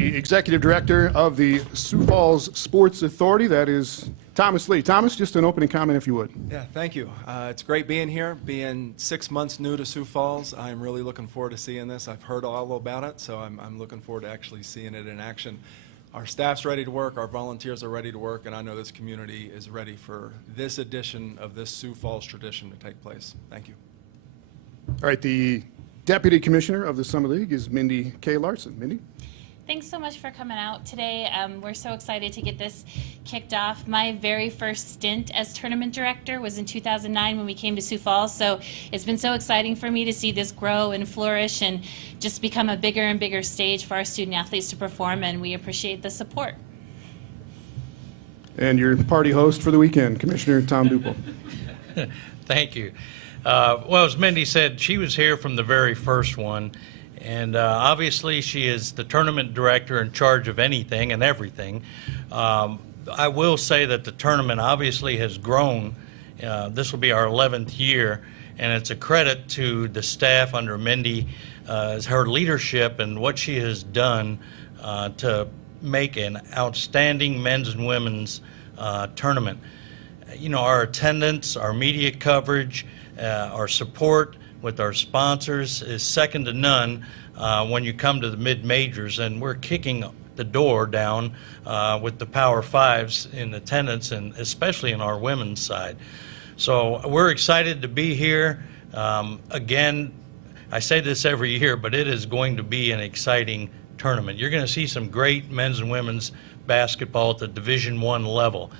the Executive Director of the Sioux Falls Sports Authority. That is Thomas Lee. Thomas, just an opening comment if you would. Yeah, thank you. It's great being here. Being 6 months new to Sioux Falls, I'm really looking forward to seeing this. I've heard all about it, so I'm looking forward to actually seeing it in action. Our staff's ready to work, our volunteers are ready to work, and I know this community is ready for this edition of this Sioux Falls tradition to take place. Thank you. All right, the Deputy Commissioner of the Summer League is Mindy K. Larson. Mindy? Thanks so much for coming out today. We're so excited to get this kicked off. My very first stint as tournament director was in 2009 when we came to Sioux Falls, so it's been so exciting for me to see this grow and flourish and just become a bigger and bigger stage for our student athletes to perform, and we appreciate the support. And your party host for the weekend, Commissioner Tom Duple. Thank you. Well, as Mindy said, she was here from the very first one. And obviously, she is the tournament director in charge of anything and everything. I will say that the tournament obviously has grown. This will be our 11th year, and it's a credit to the staff under Mindy, her leadership and what she has done to make an outstanding men's and women's tournament. You know, our attendance, our media coverage, our support with our sponsors is second to none when you come to the mid-majors, and we're kicking the door down with the Power Fives in attendance, and especially in our women's side. So we're excited to be here. Again, I say this every year, but it is going to be an exciting tournament. You're going to see some great men's and women's basketball at the Division I level.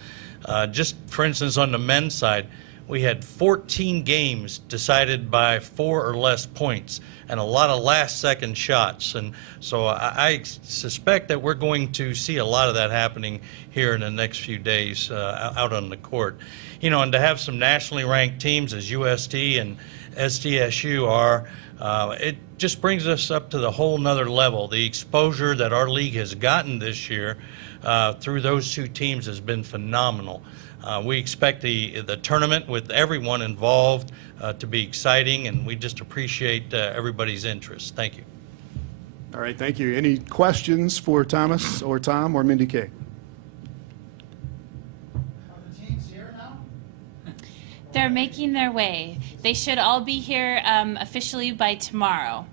Just for instance, on the men's side, we had 14 games decided by 4 or less points and a lot of last-second shots. And so I suspect that we're going to see a lot of that happening here in the next few days out on the court. You know, and to have some nationally ranked teams as UST and SDSU are, it just brings us up to the whole nother level. The exposure that our league has gotten this year through those two teams has been phenomenal. We expect the tournament with everyone involved to be exciting, and we just appreciate everybody's interest. Thank you. All right, thank you. Any questions for Thomas or Tom or Mindy K? Are the teams here now? They're making their way. They should all be here officially by tomorrow.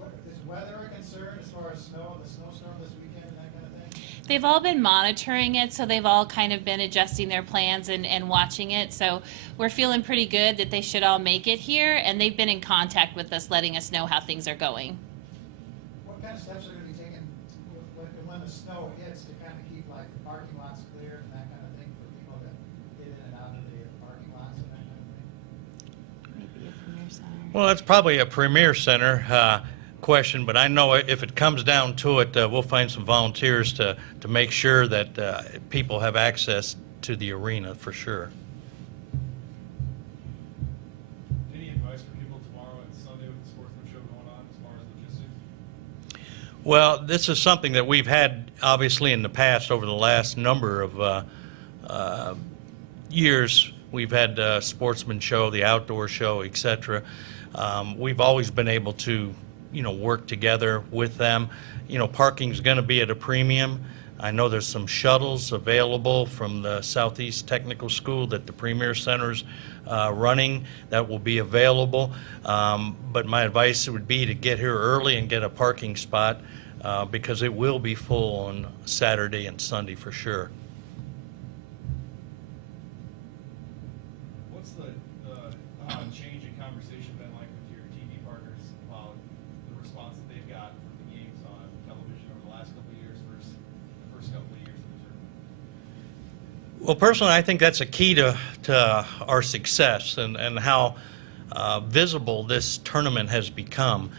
Is weather a concern as far as snow, the snowstorm this weekend and that kind of thing? They've all been monitoring it, so they've all kind of been adjusting their plans and watching it. So we're feeling pretty good that they should all make it here, and they've been in contact with us, letting us know how things are going. What kind of steps are going to be taken when the snow hits to kind of keep like the parking lots clear and that kind of thing for people to get in and out of the parking lots and that kind of thing? Maybe a Premier Center. Well, that's probably a Premier Center question, but I know if it comes down to it, we'll find some volunteers to make sure that people have access to the arena for sure. Any advice for people tomorrow and Sunday with the Sportsman Show going on as far as logistics? Well, this is something that we've had obviously in the past over the last number of years. We've had Sportsman Show, the outdoor show, etc. We've always been able to work together with them. Parking's going to be at a premium. I know there's some shuttles available from the Southeast Technical School that the Premier Center's running that will be available. But my advice would be to get here early and get a parking spot because it will be full on Saturday and Sunday for sure. What's the change in conversation been like with your TV partners about the response that they've got from the games on television over the last couple of years versus the first couple of years of the tournament? Well, personally, I think that's a key to our success and how visible this tournament has become.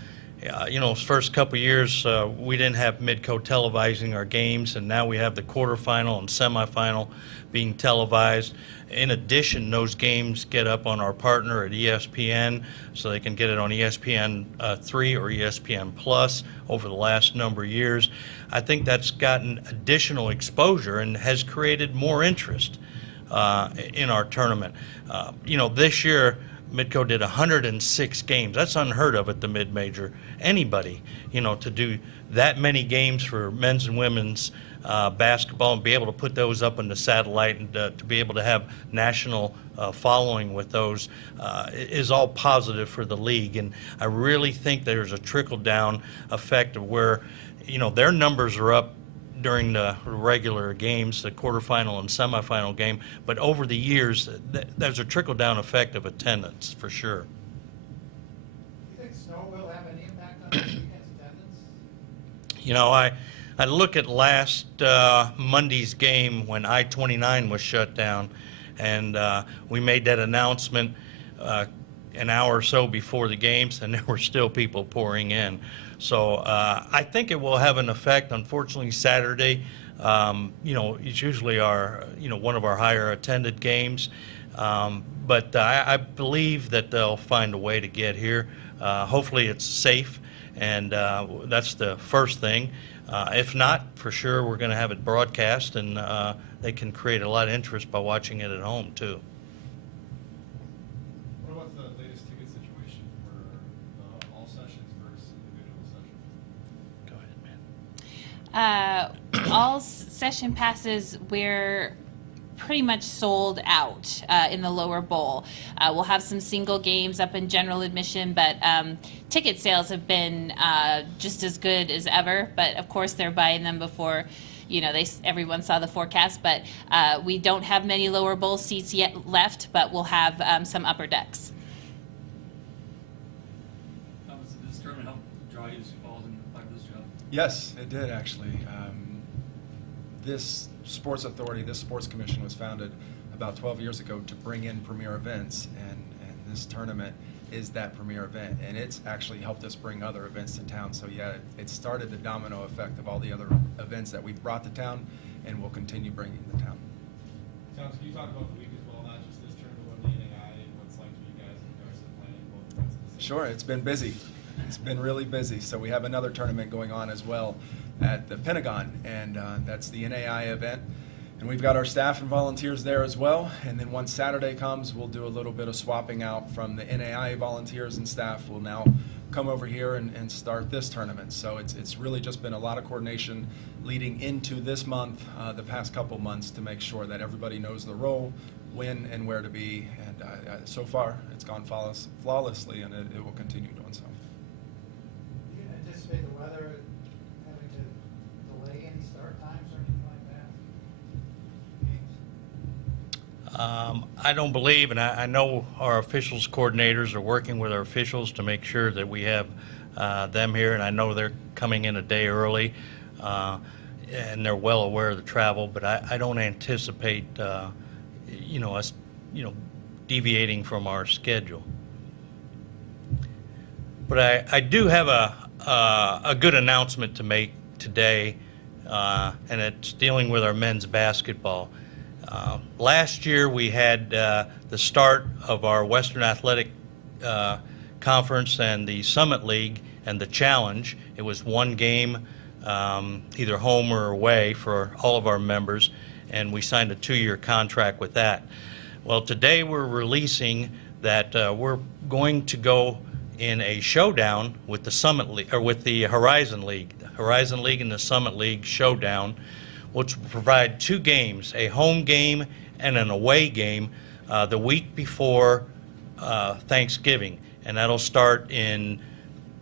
First couple of years, we didn't have Midco televising our games, and now we have the quarterfinal and semifinal being televised. In addition, those games get up on our partner at ESPN, so they can get it on ESPN 3 or ESPN Plus over the last number of years. I think that's gotten additional exposure and has created more interest in our tournament. This year, Midco did 106 games. That's unheard of at the mid-major. Anybody, to do that many games for men's and women's basketball and be able to put those up on the satellite and to be able to have national following with those is all positive for the league. And I really think there's a trickle-down effect of where, their numbers are up during the regular games, the quarterfinal and semifinal game, but over the years, there's a trickle-down effect of attendance for sure. Do you think snow will have any impact on this weekend's attendance? I look at last Monday's game when I-29 was shut down, and we made that announcement an hour or so before the games, and there were still people pouring in. So I think it will have an effect. Unfortunately, Saturday, it's usually one of our higher attended games. But I believe that they'll find a way to get here. Hopefully it's safe, and that's the first thing. If not, for sure, we're going to have it broadcast, and they can create a lot of interest by watching it at home, too. What about the latest ticket situation for all sessions versus individual sessions? Go ahead, man. All session passes, we're pretty much sold out in the lower bowl. We'll have some single games up in general admission, but ticket sales have been just as good as ever. But of course, they're buying them before, everyone saw the forecast. But we don't have many lower bowl seats yet left, but we'll have some upper decks. Thomas, did this tournament help draw you to Sioux Falls and apply for this job? Yes, it did actually. This sports authority, this sports commission was founded about 12 years ago to bring in premier events, and this tournament is that premier event, and it's actually helped us bring other events to town. So yeah, it started the domino effect of all the other events that we brought to town and will continue bringing to town. Thomas, can you talk about the week as well, not just this tournament, but the NAI and what it's like for you guys in regards to planning both events at the same Sure, it's been busy. It's been really busy. So we have another tournament going on as well at the Pentagon, and that's the NAI event. And we've got our staff and volunteers there as well. And then once Saturday comes, we'll do a little bit of swapping out from the NAI volunteers and staff will now come over here and start this tournament. So it's really just been a lot of coordination leading into this month, the past couple months, to make sure that everybody knows the role, when and where to be. And so far, it's gone flawlessly, and it will continue doing so. Do you anticipate the weather having to delay any start times or anything like that? Games? I don't believe, and I know our officials coordinators are working with our officials to make sure that we have them here, and I know they're coming in a day early, and they're well aware of the travel, but I don't anticipate, us, deviating from our schedule. But I do have a good announcement to make today, and it's dealing with our men's basketball. Last year we had the start of our Western Athletic Conference and the Summit League and the Challenge. It was one game, either home or away, for all of our members, and we signed a 2-year contract with that. Well, today we're releasing that we're going to go in a showdown with the Summit League, or with the Horizon League. The Horizon League and the Summit League showdown, which will provide 2 games, a home game and an away game, the week before Thanksgiving. And that'll start in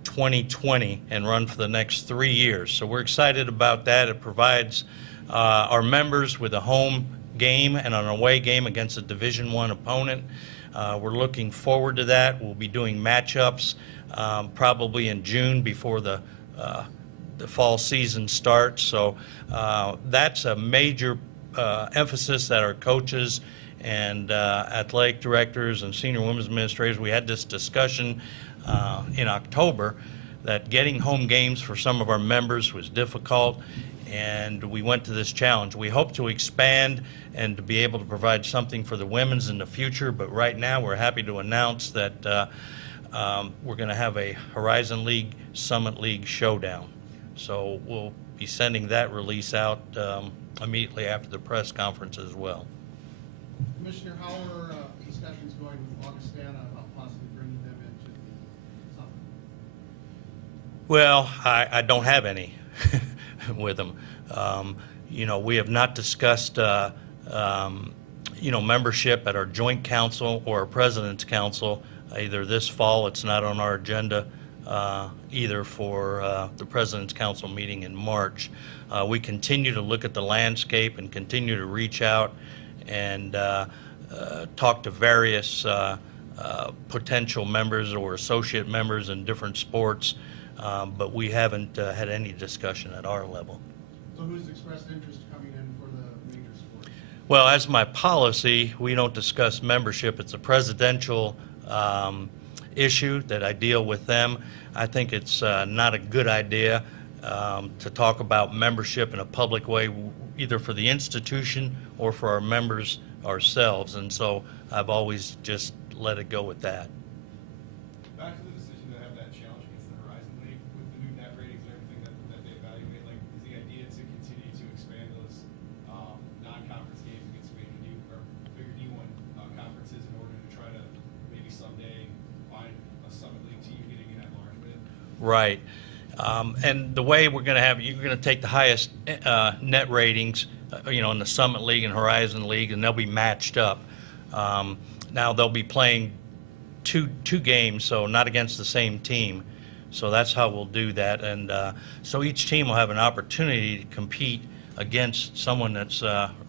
2020 and run for the next 3 years. So we're excited about that. It provides our members with a home game and an away game against a Division I opponent. We're looking forward to that. We'll be doing matchups probably in June before the fall season starts. So that's a major emphasis that our coaches and athletic directors and senior women's administrators, we had this discussion in October that getting home games for some of our members was difficult, and we went to this challenge. We hope to expand and to be able to provide something for the women's in the future, but right now we're happy to announce that we're going to have a Horizon League, Summit League showdown. So we'll be sending that release out immediately after the press conference as well. Commissioner, how are discussions going with Augustana about possible Well, I don't have any with them. You know, we have not discussed, you know, membership at our joint council or our president's council either this fall. It's not on our agenda either for the president's council meeting in March. We continue to look at the landscape and continue to reach out and talk to various potential members or associate members in different sports, but we haven't had any discussion at our level. So who's expressed interest coming in for the major sports? Well, as my policy, we don't discuss membership. It's a presidential issue that I deal with them. I think it's not a good idea to talk about membership in a public way, either for the institution or for our members ourselves, and so I've always just let it go with that. Back to the decision to have that challenge against the Horizon League with the new net ratings and everything that they evaluate, like, is the idea to continue to expand those non-conference games against bigger D1 conferences in order to try to maybe someday find a Summit League team getting in at large bid? Right. And the way we're going to have, you're going to take the highest net ratings, you know, in the Summit League and Horizon League, and they'll be matched up. Now they'll be playing two games, so not against the same team. So that's how we'll do that, and so each team will have an opportunity to compete against someone that's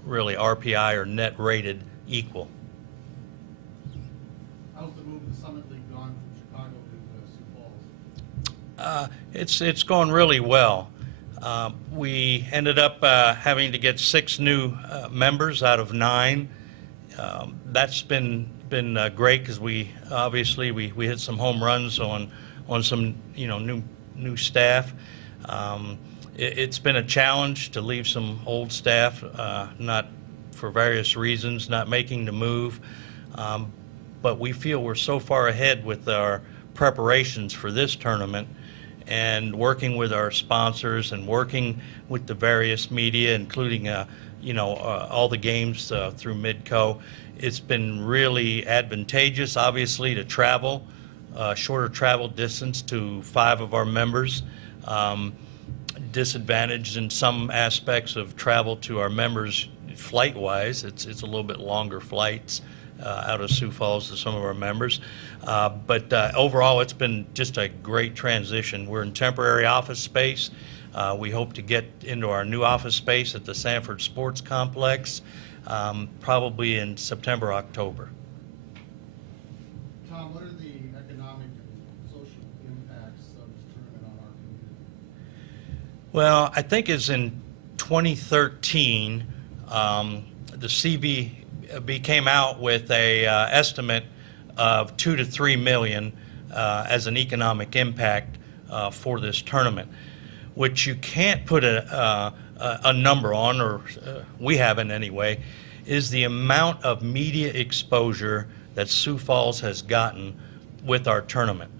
really RPI or net rated equal. How's the move of the Summit League gone from Chicago to Sioux Falls? It's gone really well. We ended up having to get 6 new members out of 9. That's been great because we obviously we hit some home runs on some, you know, new staff. It's been a challenge to leave some old staff, not for various reasons, not making the move. But we feel we're so far ahead with our preparations for this tournament and working with our sponsors and working with the various media, including you know, all the games through Midco. It's been really advantageous, obviously, to travel, shorter travel distance to 5 of our members. Disadvantaged in some aspects of travel to our members flight-wise. It's a little bit longer flights out of Sioux Falls to some of our members. But overall, it's been just a great transition. We're in temporary office space. We hope to get into our new office space at the Sanford Sports Complex probably in September, October. Tom, what are the economic and social impacts of this tournament on our community? Well, I think it's in 2013, the CVB came out with a estimate of $2 to $3 million as an economic impact for this tournament, which you can't put a number on, or we haven't anyway, is the amount of media exposure that Sioux Falls has gotten with our tournament.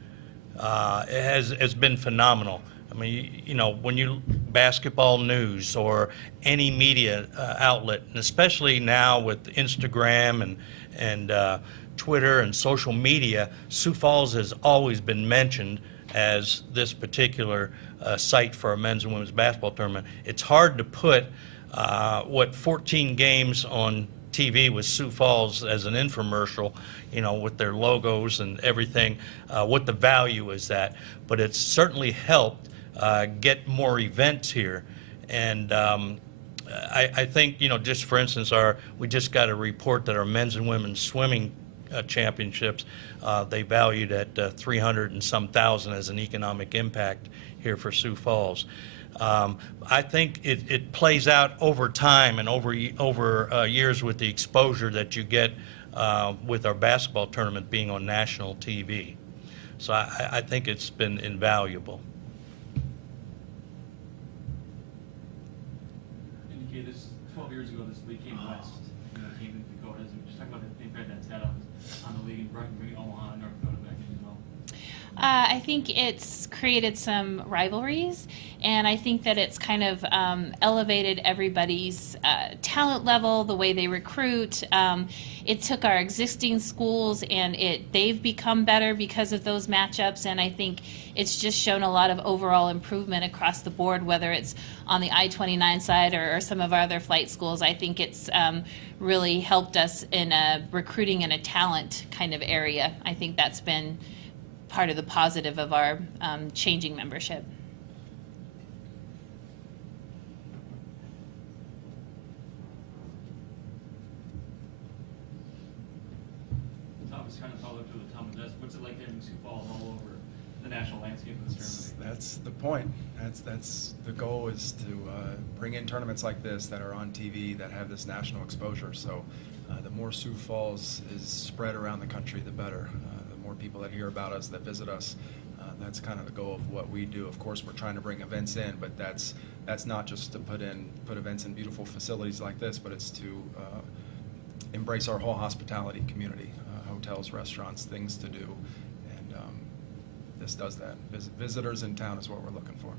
It has been phenomenal. I mean, you know, when you basketball news or any media outlet, and especially now with Instagram and Twitter and social media, Sioux Falls has always been mentioned as this particular site for a men's and women's basketball tournament. It's hard to put 14 games on TV with Sioux Falls as an infomercial, you know, with their logos and everything, what the value is that. But it's certainly helped get more events here. And I think, you know, just for instance, we just got a report that our men's and women's swimming championships, they valued at 300 and some thousand as an economic impact here for Sioux Falls. I think it plays out over time and over years with the exposure that you get with our basketball tournament being on national TV. So I think it's been invaluable. Indicate this 12 years ago, this league came west, you know, came into Dakotas, and just talk about the impact that's had on the league and bringing Omaha and North Dakota back in as well. I think it's created some rivalries, and I think that it's kind of elevated everybody's talent level, the way they recruit. It took our existing schools, and they've become better because of those matchups, and I think it's just shown a lot of overall improvement across the board, whether it's on the I-29 side or some of our other flight schools. I think it's really helped us in a recruiting and a talent kind of area. I think that's been part of the positive of our changing membership. Thomas, kind of follow up to the Tom and Des. What's it like having Sioux Falls all over the national landscape of this tournament? That's the point. That's the goal, is to bring in tournaments like this that are on TV, that have this national exposure. So the more Sioux Falls is spread around the country, the better. The more people that hear about us, that visit us, that's kind of the goal of what we do. Of course, we're trying to bring events in, but that's not just to put events in beautiful facilities like this, but it's to embrace our whole hospitality community, hotels, restaurants, things to do, and this does that. Visitors in town is what we're looking for.